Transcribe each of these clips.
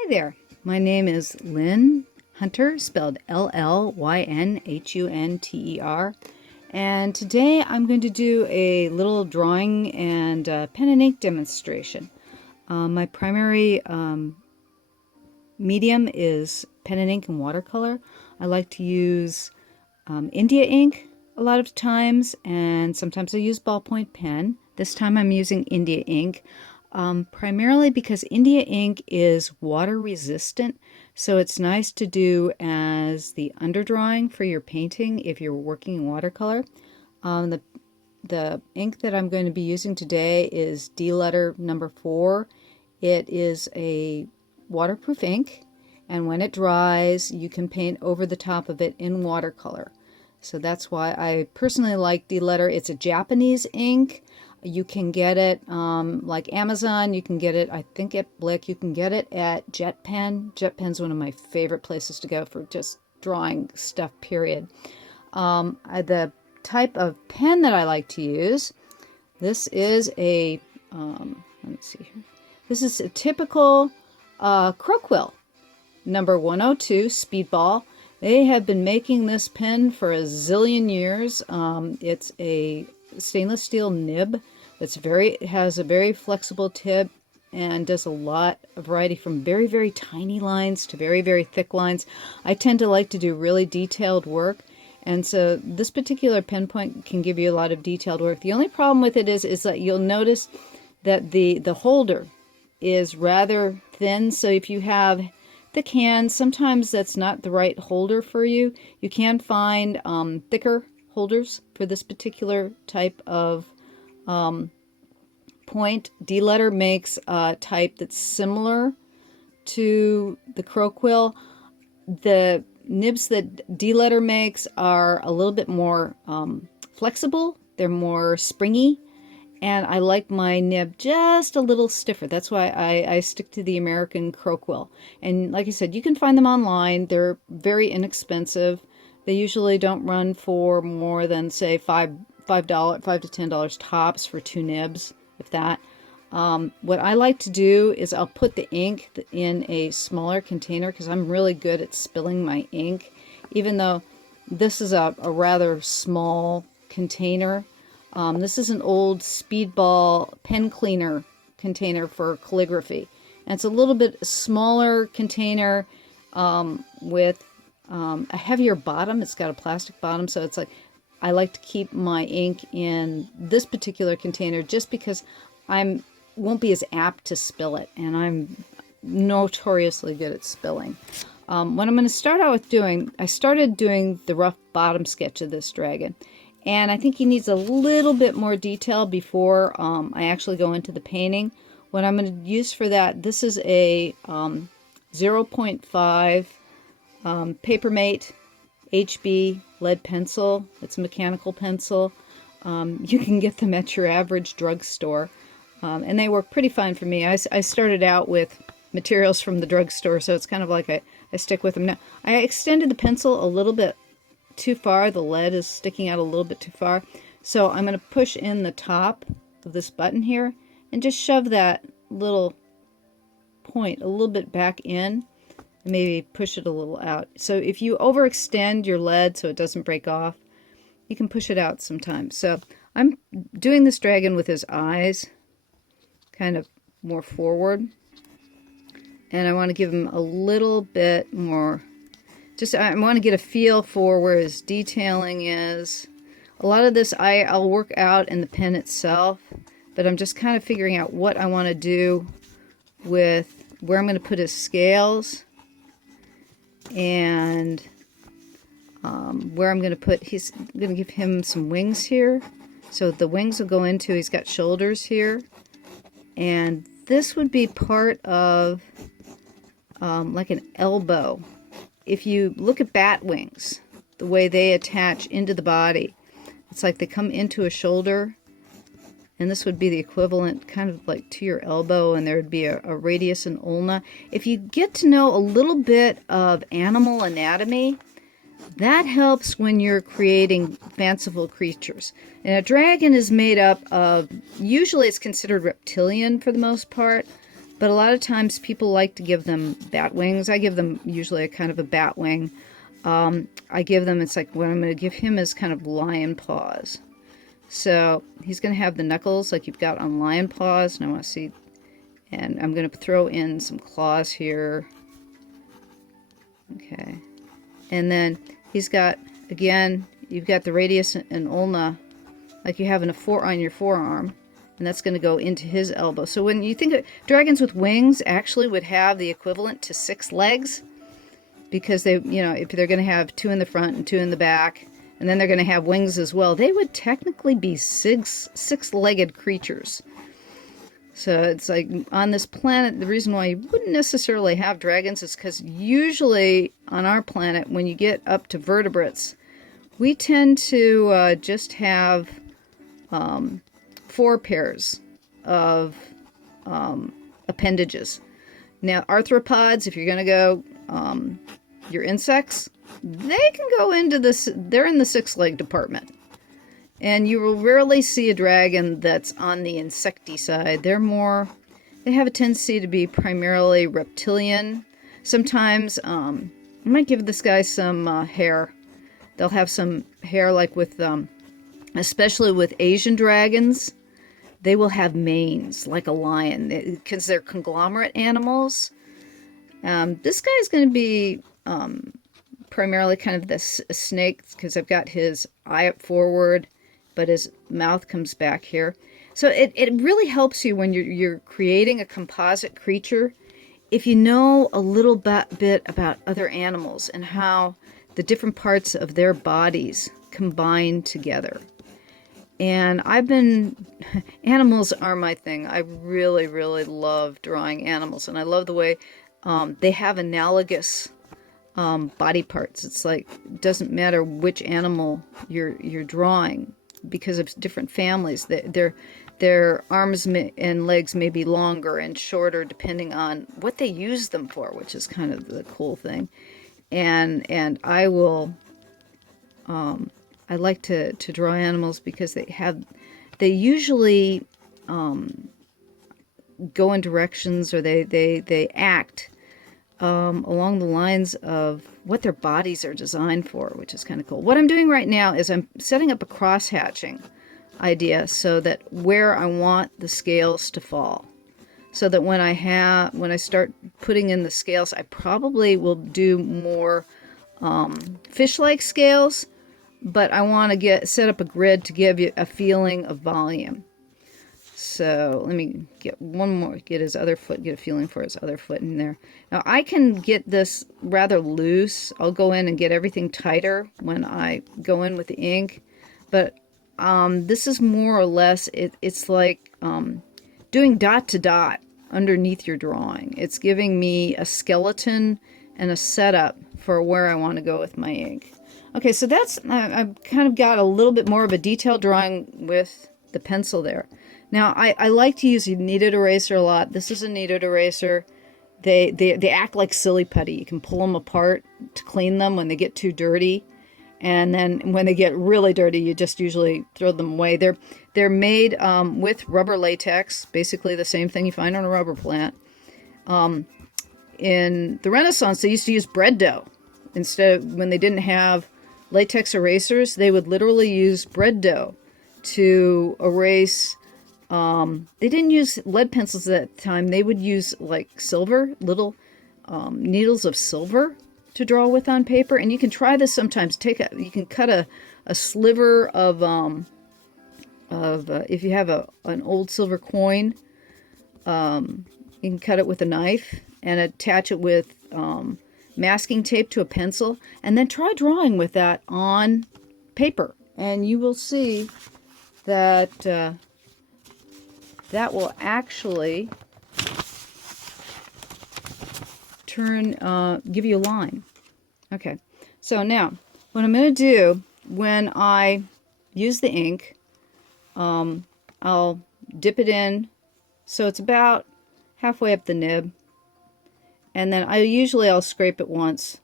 Hi there, my name is Llyn Hunter, spelled Llynhunter, and today I'm going to do a little drawing and pen and ink demonstration. My primary medium is pen and ink and watercolor. I like to use India ink a lot of times, and sometimes I use ballpoint pen. This time I'm using India ink. Primarily because India ink is water resistant, so it's nice to do as the underdrawing for your painting if you're working in watercolor. The ink that I'm going to be using today is D letter number 4. It is a waterproof ink, and when it dries you can paint over the top of it in watercolor. So that's why I personally like D letter. It's a Japanese ink. You can get it like Amazon. You can get it, I think, at Blick. You can get it at Jet Pen. Jet Pen's one of my favorite places to go for just drawing stuff, period. The type of pen that I like to use, this is a, let me see here. This is a typical quill, number 102, Speedball. They have been making this pen for a zillion years. It's a stainless steel nib that's has a very flexible tip and does a lot of variety from very tiny lines to very thick lines. I tend to like to do really detailed work, and so this particular pen point can give you a lot of detailed work. The only problem with it is that you'll notice that the holder is rather thin, so if you have thick hands, sometimes that's not the right holder for you. You can find thicker holders for this particular type of point. D letter makes a type that's similar to the quill. The nibs that D letter makes are a little bit more flexible. They're more springy, and I like my nib just a little stiffer. That's why I stick to the American quill. And like I said, you can find them online. They're very inexpensive. They usually don't run for more than, say, $5 to $10 tops for 2 nibs, if that. What I like to do is I'll put the ink in a smaller container because I'm really good at spilling my ink, even though this is a rather small container. This is an old Speedball pen cleaner container for calligraphy, and it's a little bit smaller container with a heavier bottom. It's got a plastic bottom, so it's like I like to keep my ink in this particular container just because I won't be as apt to spill it, and I'm notoriously good at spilling. What I'm going to start out with doing, I started doing the rough bottom sketch of this dragon, and I think he needs a little bit more detail before I actually go into the painting. What I'm going to use for that, this is a 0.5 Papermate HB lead pencil. It's a mechanical pencil. You can get them at your average drugstore, and they work pretty fine for me. I started out with materials from the drugstore, so it's kind of like I stick with them. Now, I extended the pencil a little bit too far. The lead is sticking out a little bit too far, so I'm going to push in the top of this button here and just shove that little point a little bit back in. Maybe push it a little out. So if you overextend your lead so it doesn't break off, you can push it out sometimes. So I'm doing this dragon with his eyes kind of more forward, and I want to give him a little bit more, I want to get a feel for where his detailing is. A lot of this I'll work out in the pen itself, but I'm just kind of figuring out what I want to do with where I'm going to put his scales, and where I'm going to put, I'm going to give him some wings here. So the wings will go into, he's got shoulders here, and this would be part of like an elbow. If you look at bat wings, the way they attach into the body, it's like they come into a shoulder, and this would be the equivalent kind of like to your elbow, and there would be a radius and ulna. If you get to know a little bit of animal anatomy, that helps when you're creating fanciful creatures. And a dragon is made up of, usually it's considered reptilian for the most part. but a lot of times people like to give them bat wings. I give them usually a kind of a bat wing. I give them, it's like what I'm going to give him is kind of lion paws. So he's going to have the knuckles like you've got on lion paws, and I want to see, and I'm going to throw in some claws here. Okay, and then he's got, again, you've got the radius and ulna like you have in on your forearm, and that's going to go into his elbow. So when you think of dragons with wings, actually would have the equivalent to 6 legs, because they, you know, if they're going to have 2 in the front and 2 in the back, and then they're going to have wings as well, they would technically be six-legged creatures. So it's like on this planet, the reason why you wouldn't necessarily have dragons is because usually on our planet, when you get up to vertebrates, we tend to just have 4 pairs of appendages. Now, arthropods, if you're going to go your insects, they can go into this, they're in the 6-leg department. And you will rarely see a dragon that's on the insecty side. They're more, they have a tendency to be primarily reptilian. Sometimes, I might give this guy some hair. They'll have some hair, like with, especially with Asian dragons, they will have manes like a lion, because they're conglomerate animals. This guy is going to be primarily kind of this snake, because I've got his eye up forward, but his mouth comes back here. So it really helps you when you're creating a composite creature, if you know a little bit about other animals and how the different parts of their bodies combine together. And animals are my thing. I really, really love drawing animals, and I love the way they have analogous body parts. It's like, it doesn't matter which animal you're drawing, because of different families. Their arms and legs may be longer and shorter depending on what they use them for, which is kind of the cool thing. And I will, I like to draw animals because they usually go in directions, or they act along the lines of what their bodies are designed for, which is kind of cool. What I'm doing right now is I'm setting up a cross-hatching idea so that where I want the scales to fall, so that when I start putting in the scales, I probably will do more fish-like scales, but I want to set up a grid to give you a feeling of volume. So let me get one more, get his other foot, get a feeling for his other foot in there. Now I can get this rather loose. I'll go in and get everything tighter when I go in with the ink. But this is more or less, it's like doing dot to dot underneath your drawing. It's giving me a skeleton and a setup for where I want to go with my ink. Okay, so that's, I've kind of got a little bit more of a detailed drawing with the pencil there. Now, I like to use a kneaded eraser a lot. This is a kneaded eraser. They act like silly putty. You can pull them apart to clean them when they get too dirty. And then when they get really dirty, you just usually throw them away. They're made with rubber latex, basically the same thing you find on a rubber plant. In the Renaissance, they used to use bread dough. Instead of, when they didn't have latex erasers, they would literally use bread dough to erase. They didn't use lead pencils at the time. They would use like silver, little needles of silver to draw with on paper. And you can try this sometimes. You can cut a sliver of if you have an old silver coin, you can cut it with a knife and attach it with masking tape to a pencil, and then try drawing with that on paper, and you will see that that will actually give you a line. Okay, so now what I'm going to do when I use the ink, I'll dip it in so it's about halfway up the nib, and then I'll scrape it once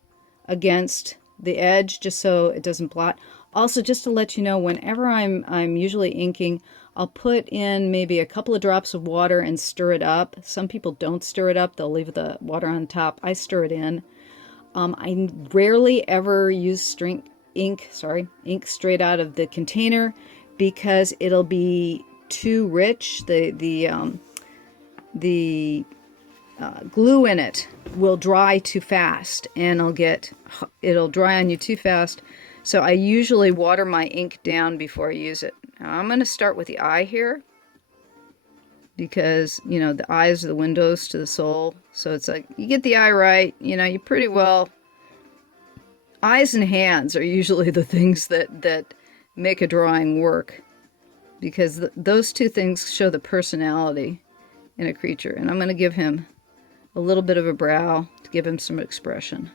against the edge just so it doesn't blot. Also, just to let you know, whenever I'm usually inking, I'll put in maybe a couple of drops of water and stir it up. Some people don't stir it up. They'll leave the water on top. I stir it in. I rarely ever use ink straight out of the container because it'll be too rich. The glue in it will dry too fast, and it'll dry on you too fast. So I usually water my ink down before I use it. Now I'm going to start with the eye here because, you know, the eyes are the windows to the soul. So it's like, you get the eye right, you know, you pretty well... Eyes and hands are usually the things that make a drawing work, because those two things show the personality in a creature. And I'm going to give him a little bit of a brow to give him some expression.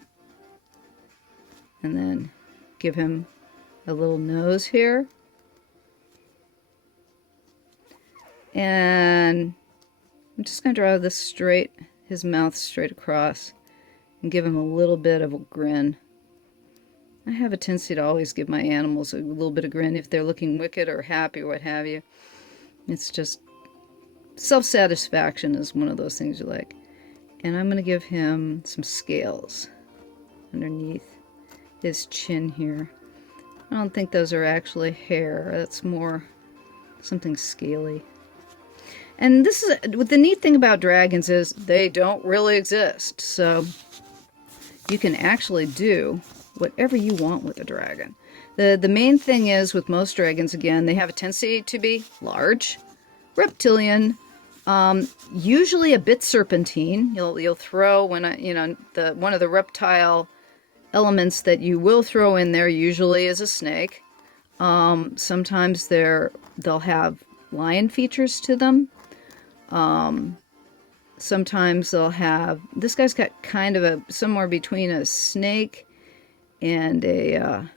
And then give him a little nose here. And I'm just going to draw this straight, his mouth straight across, and give him a little bit of a grin. I have a tendency to always give my animals a little bit of grin if they're looking wicked or happy or what have you. It's just self-satisfaction is one of those things you like. And I'm going to give him some scales underneath his chin here. I don't think those are actually hair. That's more something scaly. And this is the neat thing about dragons is they don't really exist. So you can actually do whatever you want with a dragon. The main thing is with most dragons, again, they have a tendency to be large, reptilian, usually a bit serpentine. You'll throw one of the reptile elements that you will throw in there usually is a snake. Sometimes they'll have lion features to them. Sometimes they'll have, this guy's got kind of somewhere between a snake and a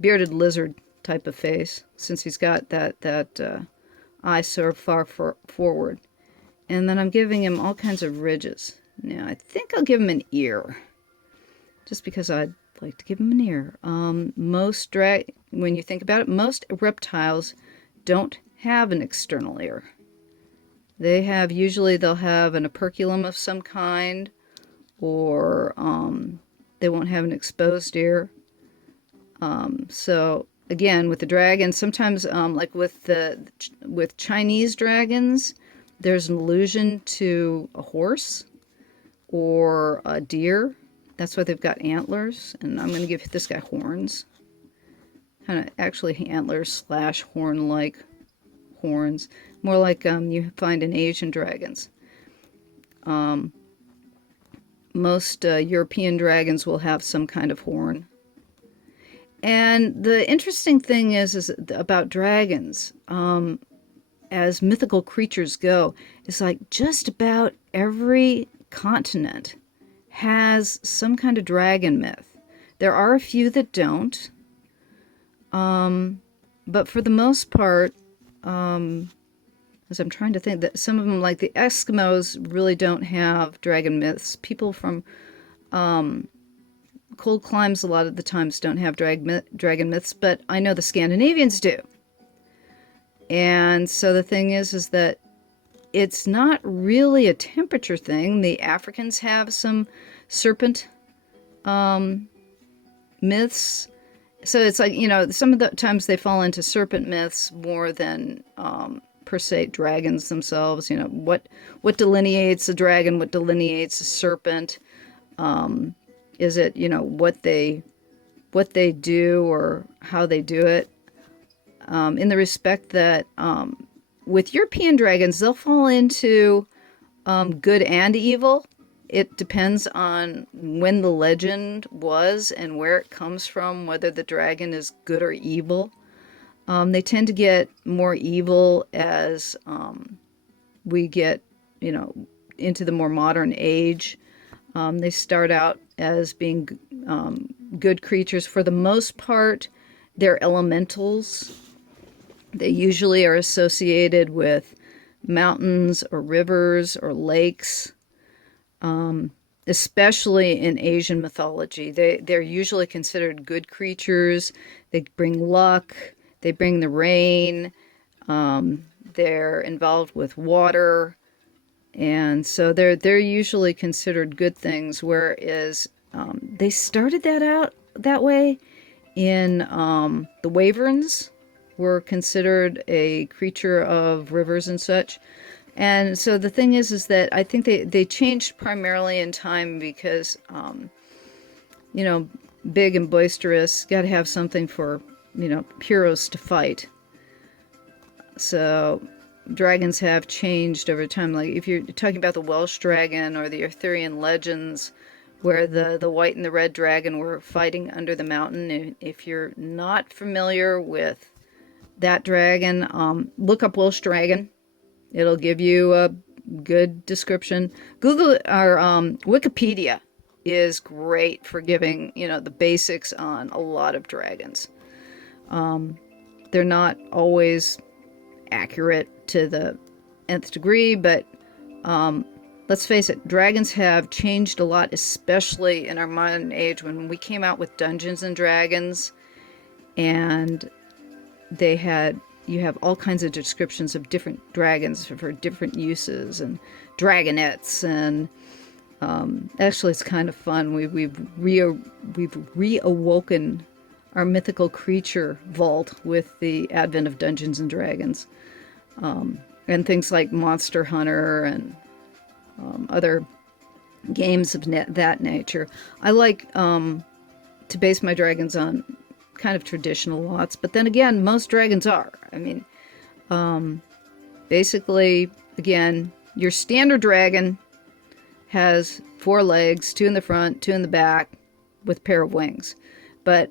bearded lizard type of face, since he's got that eye so far forward. And then I'm giving him all kinds of ridges. Now I think I'll give him an ear, just because I'd like to give him an ear. When you think about it, most reptiles don't have an external ear. Usually they'll have an operculum of some kind, or they won't have an exposed ear. So again, with the dragon, sometimes like with Chinese dragons, there's an allusion to a horse or a deer. That's why they've got antlers. And I'm going to give this guy horns. Kind of actually antlers / horn-like horns. More like you find in Asian dragons. Most European dragons will have some kind of horn. And the interesting thing is about dragons, as mythical creatures go, it's like just about every continent has some kind of dragon myth. There are a few that don't, but for the most part, as I'm trying to think, that some of them, like the Eskimos, really don't have dragon myths. People from cold climes a lot of the times don't have dragon myths, but I know the Scandinavians do. And so the thing is that it's not really a temperature thing. The Africans have some serpent myths. So it's like, you know, some of the times they fall into serpent myths more than per se dragons themselves. You know, what delineates a dragon, what delineates a serpent. Is it, you know, what they do or how they do it? In the respect that with European dragons, they'll fall into good and evil. It depends on when the legend was and where it comes from, whether the dragon is good or evil. They tend to get more evil as we get, you know, into the more modern age. They start out as being good creatures. For the most part, they're elementals. They usually are associated with mountains or rivers or lakes, especially in Asian mythology. They're usually considered good creatures. They bring luck. they bring the rain, they're involved with water, and so they're usually considered good things, whereas they started that out that way in the wyverns were considered a creature of rivers and such. And so the thing is that I think they changed primarily in time because, you know, big and boisterous, got to have something for, you know, heroes to fight. So dragons have changed over time. Like if you're talking about the Welsh dragon or the Arthurian legends, where the white and the red dragon were fighting under the mountain. If you're not familiar with that dragon, look up Welsh dragon. It'll give you a good description. Google or Wikipedia is great for giving, you know, the basics on a lot of dragons. They're not always accurate to the nth degree, but let's face it, dragons have changed a lot, especially in our modern age when we came out with Dungeons and Dragons, and you have all kinds of descriptions of different dragons for different uses, and dragonettes, and actually it's kind of fun. We've reawoken our mythical creature vault with the advent of Dungeons and Dragons, and things like Monster Hunter and other games of that nature. I like to base my dragons on kind of traditional lots, but then again, most dragons are. I mean, basically, again, your standard dragon has 4 legs, 2 in the front, 2 in the back, with a pair of wings. But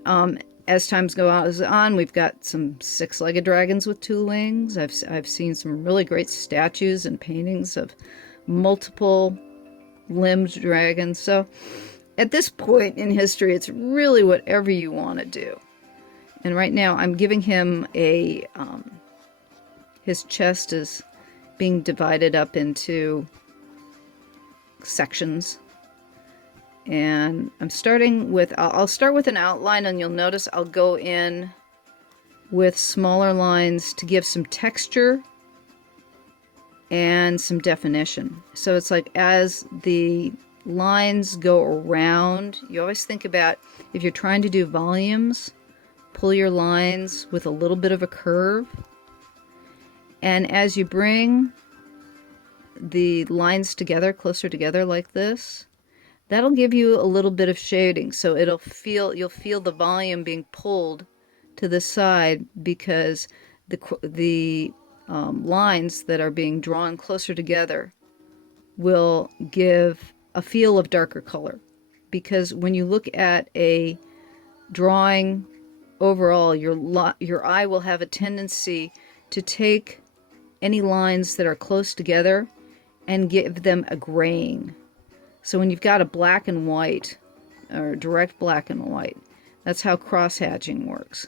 as times go on, we've got some 6-legged dragons with 2 wings. I've seen some really great statues and paintings of multiple limbed dragons. So at this point in history, it's really whatever you want to do. And right now I'm giving him his chest is being divided up into sections. And I'm starting with, I'll start with an outline, and you'll notice I'll go in with smaller lines to give some texture and some definition. So it's like as the lines go around, you always think about, if you're trying to do volumes, pull your lines with a little bit of a curve. And as you bring the lines together, closer together like this, that'll give you a little bit of shading. So you'll feel the volume being pulled to the side because the lines that are being drawn closer together will give a feel of darker color. Because when you look at a drawing overall, your eye will have a tendency to take any lines that are close together and give them a graying. So when you've got a black and white, or direct black and white, that's how cross-hatching works.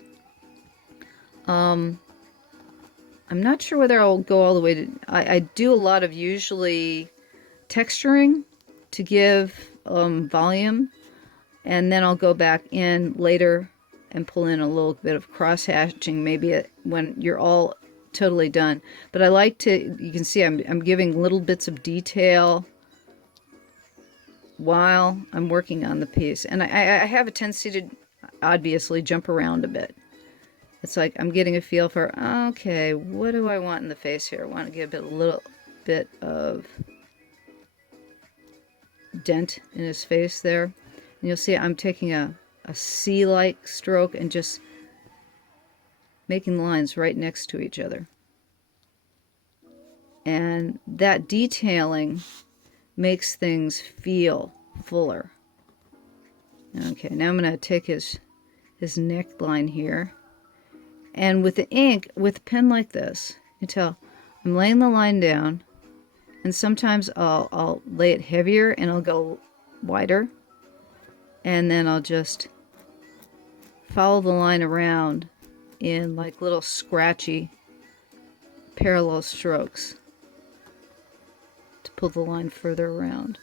I'm not sure whether I'll go all the way to... I do a lot of usually texturing to give volume, and then I'll go back in later and pull in a little bit of cross-hatching, maybe when you're all totally done. But I like to, you can see I'm giving little bits of detail while I'm working on the piece. And I have a tendency to obviously jump around a bit. It's like I'm getting a feel for, okay, what do I want in the face here? I want to get a little bit of dent in his face there. And you'll see I'm taking a C-like stroke and just making lines right next to each other. And that detailing makes things feel fuller. Okay, now I'm going to take his neckline here. And with the ink, with a pen like this, you can tell I'm laying the line down, and sometimes I'll lay it heavier and I'll go wider, and then I'll just follow the line around in like little scratchy parallel strokes to pull the line further around.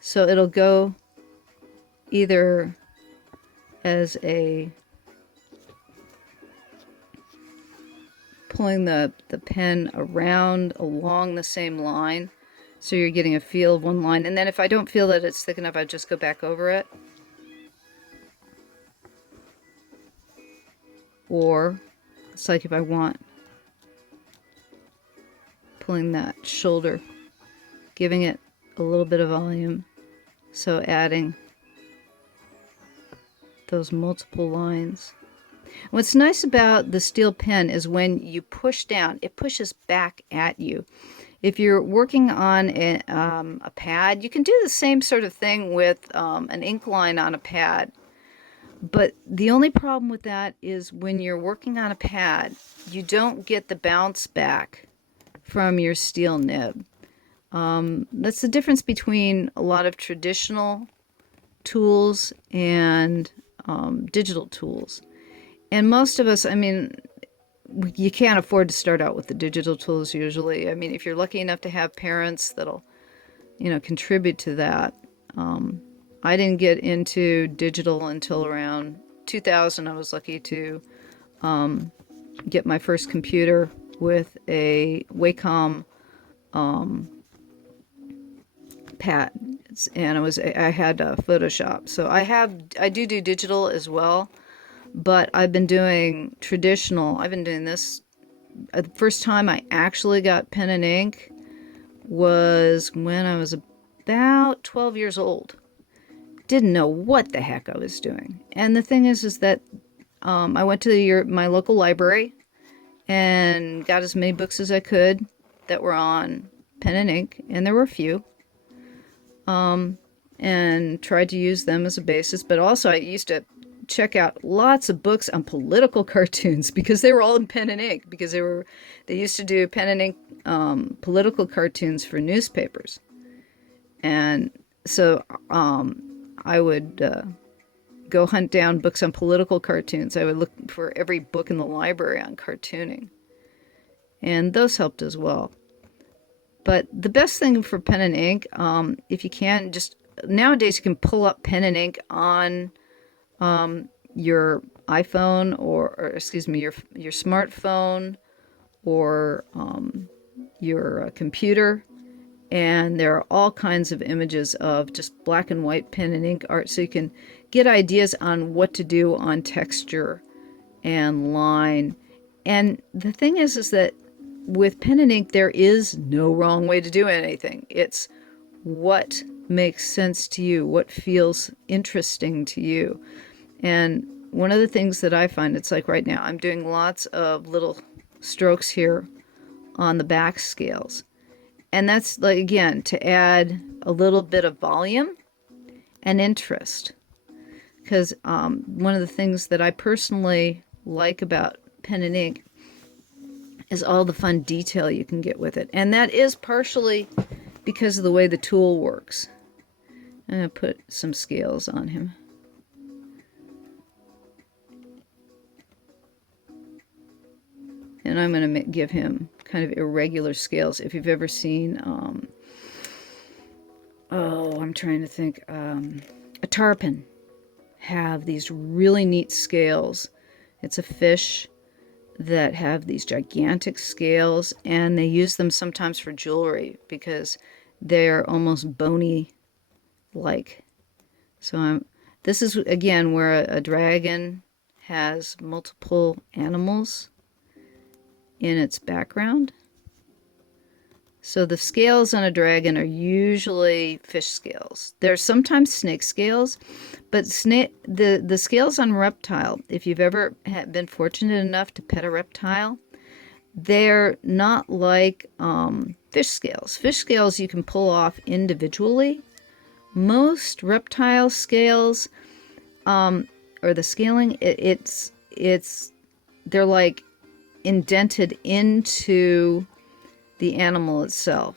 So it'll go either as a pulling the pen around along the same line, so you're getting a feel of one line. And then if I don't feel that it's thick enough, I just go back over it. Or it's like if I want, pulling that shoulder, giving it a little bit of volume, so adding those multiple lines. What's nice about the steel pen is when you push down, it pushes back at you. If you're working on a pad, you can do the same sort of thing with an ink line on a pad. But the only problem with that is when you're working on a pad, you don't get the bounce back from your steel nib. That's the difference between a lot of traditional tools and digital tools. And most of us, I mean, you can't afford to start out with the digital tools usually. I mean, if you're lucky enough to have parents that'll, contribute to that. I didn't get into digital until around 2000. I was lucky to get my first computer with a Wacom pad, and I had Photoshop. So I do digital as well, but I've been doing traditional. I've been doing this. The first time I actually got pen and ink was when I was about 12 years old. Didn't know what the heck I was doing. And the thing is that I went to my local library and got as many books as I could that were on pen and ink, and there were a few, and tried to use them as a basis. But also I used to check out lots of books on political cartoons because they were all in pen and ink, because they used to do pen and ink political cartoons for newspapers. And so I would go hunt down books on political cartoons. I would look for every book in the library on cartooning. And those helped as well. But the best thing for pen and ink, if you can, just nowadays you can pull up pen and ink on your iPhone or excuse me, your smartphone or your computer. And there are all kinds of images of just black and white pen and ink art, so you can get ideas on what to do on texture and line. And the thing is that with pen and ink, there is no wrong way to do anything. It's what makes sense to you, what feels interesting to you. And one of the things that I find, it's like right now, I'm doing lots of little strokes here on the back scales. And that's, like, again, to add a little bit of volume and interest. Because one of the things that I personally like about pen and ink is all the fun detail you can get with it. And that is partially because of the way the tool works. I'm going to put some scales on him. And I'm going to give him kind of irregular scales. If you've ever seen, I'm trying to think, a tarpon have these really neat scales. It's a fish that have these gigantic scales, and they use them sometimes for jewelry because they're almost bony-like. So this is, again, where a dragon has multiple animals in its background. So the scales on a dragon are usually fish scales. There's sometimes snake scales, but the scales on reptile, if you've ever been fortunate enough to pet a reptile, they're not like fish scales. Fish scales you can pull off individually. Most reptile scales, or the scaling, they're like indented into the animal itself.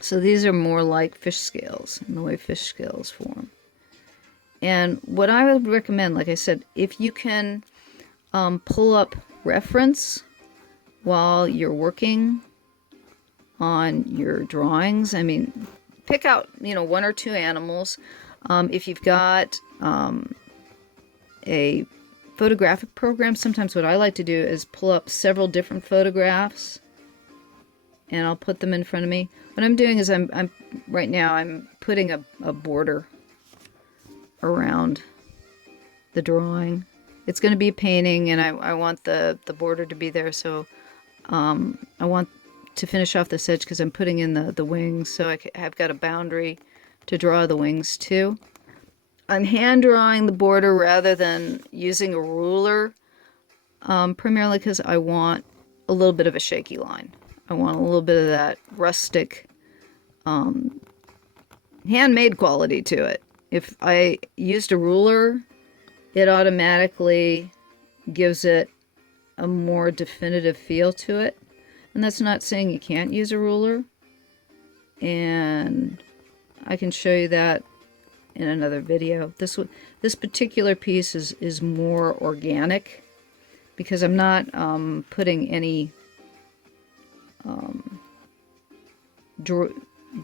So these are more like fish scales in the way fish scales form. And what I would recommend, like I said, if you can pull up reference while you're working on your drawings. I mean, pick out, one or two animals. If you've got a photographic programs, sometimes what I like to do is pull up several different photographs and I'll put them in front of me. What I'm doing is I'm right now I'm putting a border around the drawing. It's going to be a painting, and I want the border to be there, so I want to finish off this edge because I'm putting in the wings, so I've got a boundary to draw the wings to. I'm hand drawing the border rather than using a ruler, primarily because I want a little bit of a shaky line. I want a little bit of that rustic, handmade quality to it. If I used a ruler, it automatically gives it a more definitive feel to it. And that's not saying you can't use a ruler. And I can show you that in another video. This particular piece is more organic because I'm not putting any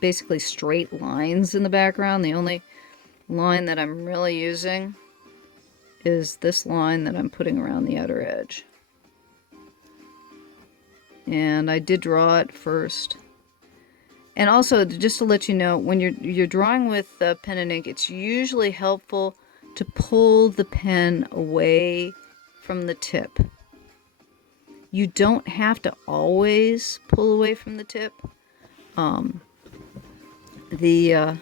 basically straight lines in the background. The only line that I'm really using is this line that I'm putting around the outer edge. And I did draw it first. And also, just to let you know, when you're drawing with pen and ink, it's usually helpful to pull the pen away from the tip. You don't have to always pull away from the tip. The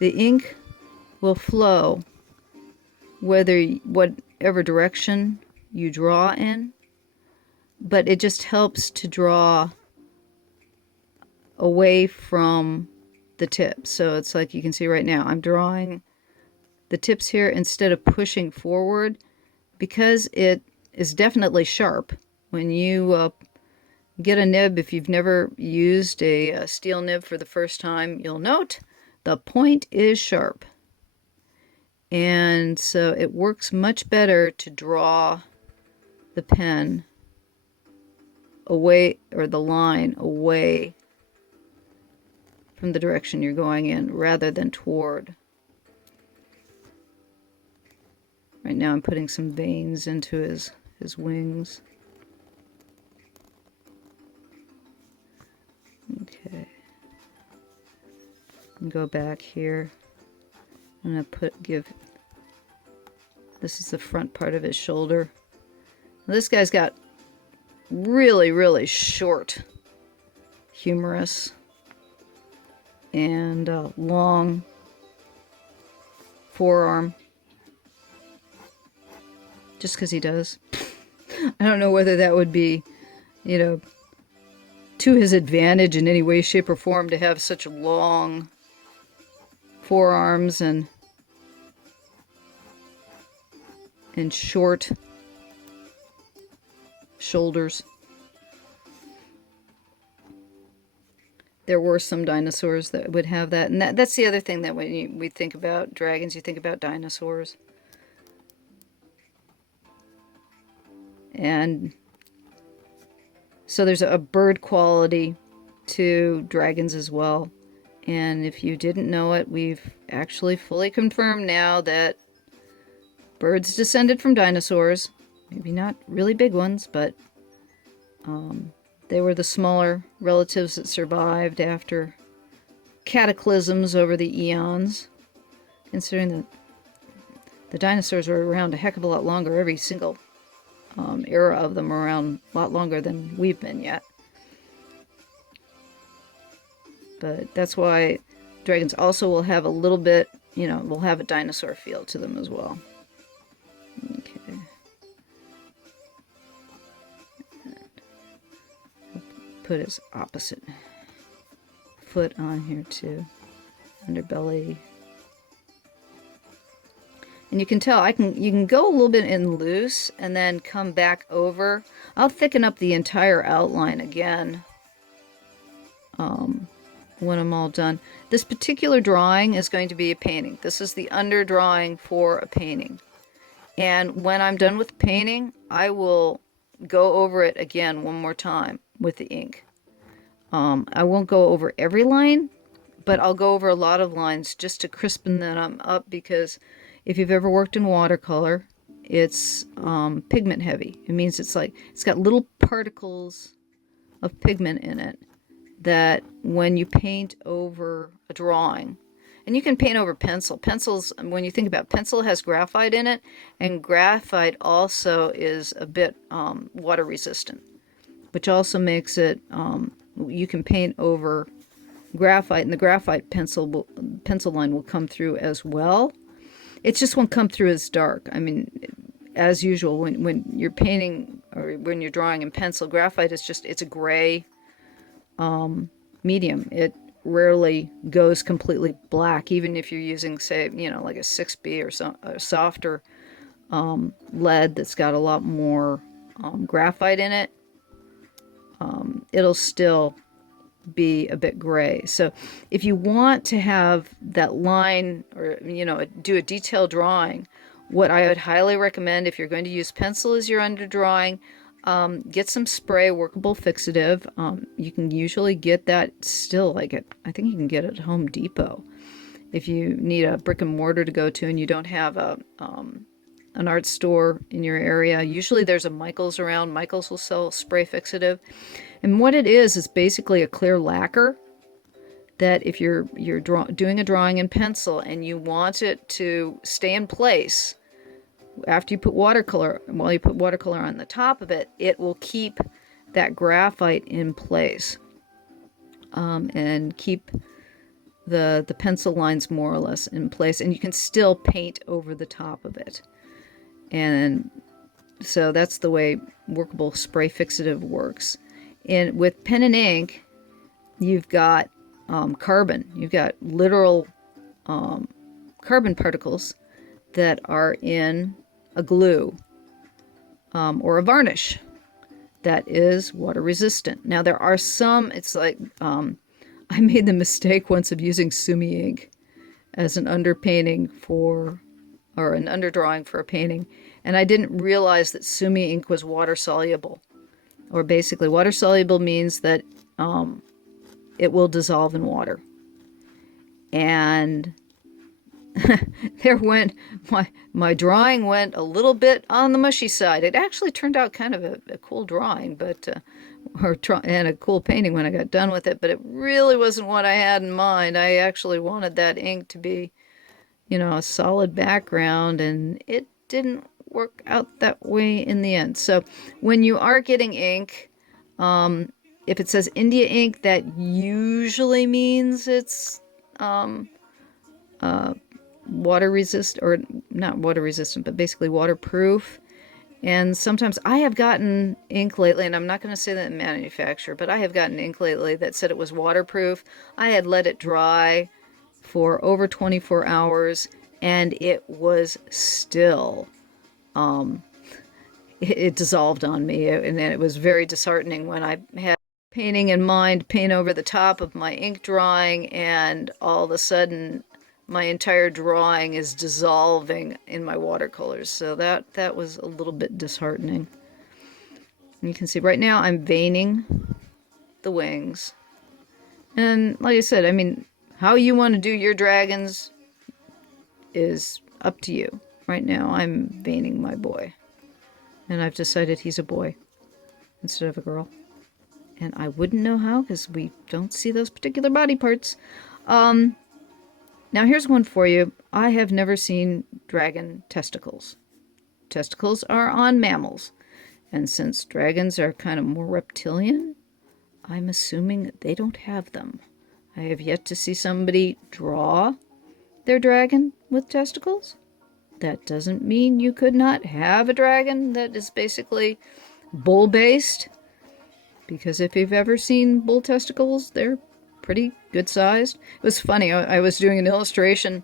ink will flow whatever direction you draw in, but it just helps to draw away from the tip. So it's like you can see right now, I'm drawing the tips here instead of pushing forward because it is definitely sharp. When you get a nib, if you've never used a steel nib for the first time, you'll note the point is sharp. And so it works much better to draw the pen away, or the line away from the direction you're going in rather than toward. Right now I'm putting some veins into his wings. Okay. And go back here. I'm going to this is the front part of his shoulder. Now, this guy's got really, really short humerus and long forearm. Just because he does. I don't know whether that would be, to his advantage in any way, shape, or form to have such long forearms and short shoulders. There were some dinosaurs that would have that, and that's the other thing that when we think about dragons, you think about dinosaurs. And so there's a bird quality to dragons as well. And if you didn't know it, we've actually fully confirmed now that birds descended from dinosaurs. Maybe not really big ones, but they were the smaller relatives that survived after cataclysms over the eons. Considering that the dinosaurs were around a heck of a lot longer, every single era of them around a lot longer than we've been yet. But that's why dragons also will have a little bit, will have a dinosaur feel to them as well. Okay. Put his opposite foot on here too. Underbelly. And you can tell you can go a little bit in loose and then come back over. I'll thicken up the entire outline again when I'm all done. This particular drawing is going to be a painting. This is the under drawing for a painting. And when I'm done with the painting, I will go over it again one more time with the ink. I won't go over every line, but I'll go over a lot of lines just to crispen them up, because if you've ever worked in watercolor it's pigment heavy. It means it's got little particles of pigment in it that when you paint over a drawing, and you can paint over pencil. Pencils, when you think about pencil, has graphite in it, and graphite also is a bit water resistant, which also makes it, you can paint over graphite, and the graphite pencil line will come through as well. It just won't come through as dark. I mean, as usual, when you're painting or when you're drawing in pencil, graphite is just, it's a gray medium. It rarely goes completely black, even if you're using, say, you know, like a 6B or so, a softer lead that's got a lot more graphite in it. It'll still be a bit gray. So if you want to have that line, or, you know, do a detailed drawing, what I would highly recommend if you're going to use pencil as your underdrawing, get some spray, Workable Fixative. You can usually get that still, like I think you can get it at Home Depot. If you need a brick and mortar to go to and you don't have an art store in your area, usually there's a Michaels around. Michaels will sell spray fixative. And what it is basically a clear lacquer that if you're doing a drawing in pencil and you want it to stay in place after you put watercolor, while you put watercolor on the top of it, it will keep that graphite in place and keep the pencil lines more or less in place, and you can still paint over the top of it. And so that's the way Workable Spray Fixative works. And with pen and ink, you've got carbon. You've got literal carbon particles that are in a glue or a varnish that is water resistant. Now there are some, it's like, I made the mistake once of using sumi ink as an underpainting for, or an underdrawing for a painting, and I didn't realize that sumi ink was water soluble. Or basically, water soluble means that it will dissolve in water. And there went, my drawing went a little bit on the mushy side. It actually turned out kind of a cool drawing, but and a cool painting when I got done with it, but it really wasn't what I had in mind. I actually wanted that ink to be, you know, a solid background, and it didn't work out that way in the end. So when you are getting ink, if it says India ink, that usually means it's water resistant, or not water resistant, but basically waterproof. And sometimes I have gotten ink lately, and I'm not going to say that manufacturer, but I have gotten ink lately that said it was waterproof. I had let it dry for over 24 hours, and it was still it dissolved on me, and it was very disheartening when I had painting in mind, paint over the top of my ink drawing, and all of a sudden my entire drawing is dissolving in my watercolors. So that was a little bit disheartening. And you can see right now I'm veining the wings, and like I said, I mean, how you want to do your dragons is up to you. Right now I'm veining my boy, and I've decided he's a boy instead of a girl. And I wouldn't know how, because we don't see those particular body parts. Now here's one for you. I have never seen dragon testicles. Testicles are on mammals, and since dragons are kind of more reptilian, I'm assuming that they don't have them. I have yet to see somebody draw their dragon with testicles. That doesn't mean you could not have a dragon that is basically bull-based, because if you've ever seen bull testicles, they're pretty good sized. It was funny, I was doing an illustration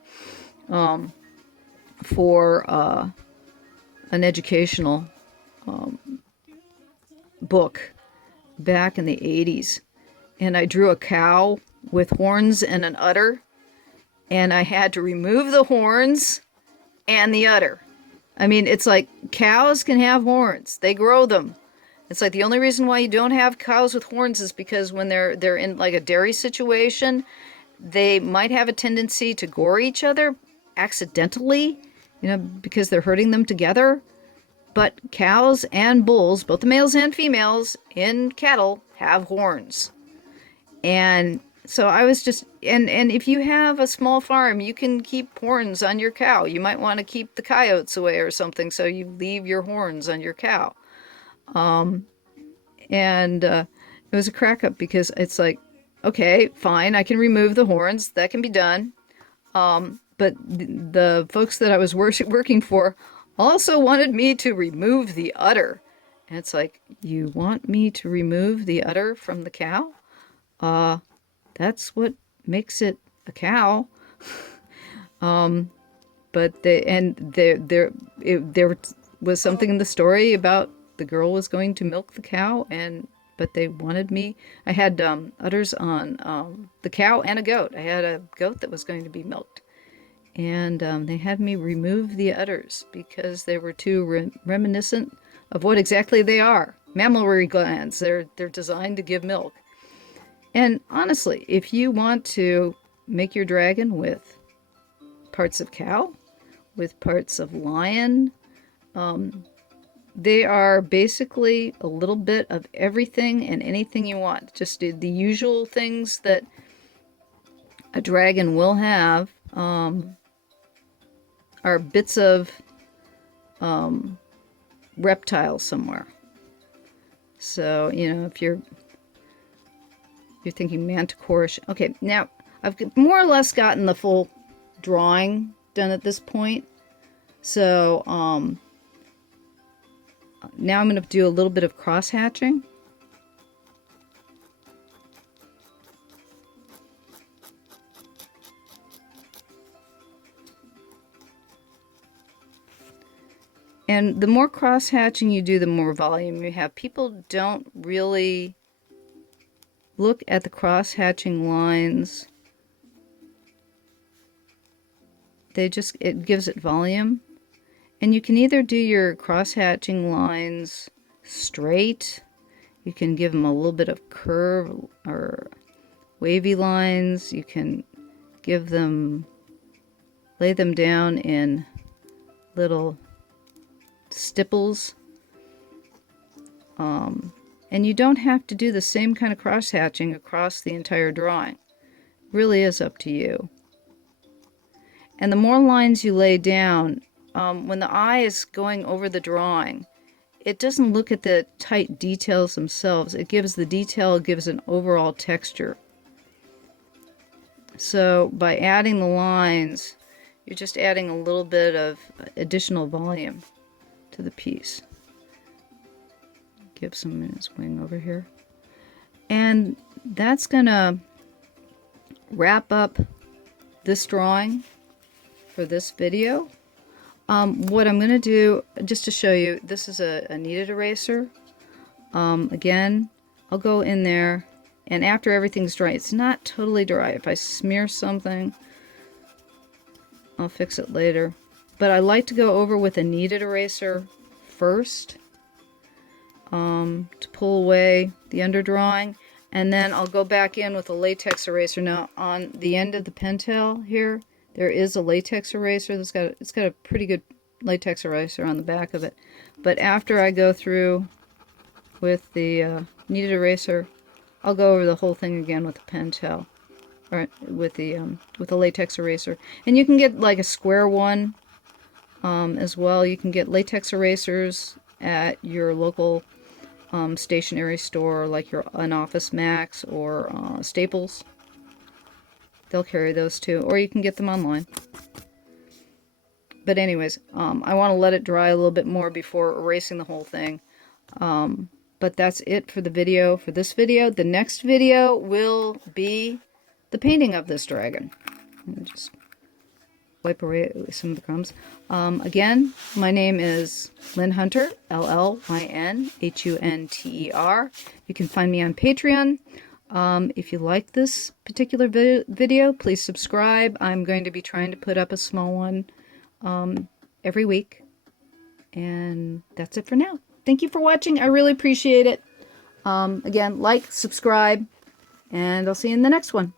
for an educational book back in the 80s, and I drew a cow with horns and an udder, and I had to remove the horns and the udder. I mean, it's like cows can have horns. They grow them. It's like the only reason why you don't have cows with horns is because when they're in like a dairy situation, they might have a tendency to gore each other accidentally, you know, because they're herding them together. But cows and bulls, both the males and females in cattle, have horns. And so I was just, and if you have a small farm, you can keep horns on your cow. You might want to keep the coyotes away or something, so you leave your horns on your cow. And it was a crack up because it's like, okay, fine, I can remove the horns. That can be done. But the folks that I was working for also wanted me to remove the udder. And it's like, you want me to remove the udder from the cow? That's what makes it a cow. But there was something in the story about the girl was going to milk the cow, but they wanted me. I had udders on the cow and a goat. I had a goat that was going to be milked, and they had me remove the udders because they were too reminiscent of what exactly they are. Mammillary glands. They're designed to give milk. And honestly, if you want to make your dragon with parts of cow, with parts of lion, they are basically a little bit of everything and anything you want. Just the usual things that a dragon will have are bits of reptiles somewhere. So, you know, if you're thinking manticorish. Okay, now I've more or less gotten the full drawing done at this point. So now I'm going to do a little bit of cross hatching. And the more cross hatching you do, the more volume you have. People don't really look at the cross hatching lines. It gives it volume. And you can either do your cross hatching lines straight, you can give them a little bit of curve or wavy lines, you can lay them down in little stipples. And you don't have to do the same kind of cross hatching across the entire drawing. It really is up to you. And the more lines you lay down, when the eye is going over the drawing, it doesn't look at the tight details themselves. It gives the detail, it gives an overall texture. So by adding the lines, you're just adding a little bit of additional volume to the piece. Give some in his wing over here. And that's gonna wrap up this drawing for this video. What I'm gonna do, just to show you, this is a kneaded eraser. Again, I'll go in there, and after everything's dry, it's not totally dry. If I smear something, I'll fix it later. But I like to go over with a kneaded eraser first, to pull away the underdrawing, and then I'll go back in with a latex eraser. Now on the end of the pentel here, there is a latex eraser. It's got a pretty good latex eraser on the back of it. But after I go through with the kneaded eraser, I'll go over the whole thing again with the pentel, or with the latex eraser. And you can get like a square one as well. You can get latex erasers at your local stationery store, like an Office Max or Staples. They'll carry those too, or you can get them online. But anyways, I want to let it dry a little bit more before erasing the whole thing. But that's it for the video, for this video. The next video will be the painting of this dragon. And just wipe away some of the crumbs. Again, my name is Llyn Hunter, Llynhunter. You can find me on Patreon. If you like this particular video, please subscribe. I'm going to be trying to put up a small one every week. And that's it for now. Thank you for watching. I really appreciate it. Again, like, subscribe, and I'll see you in the next one.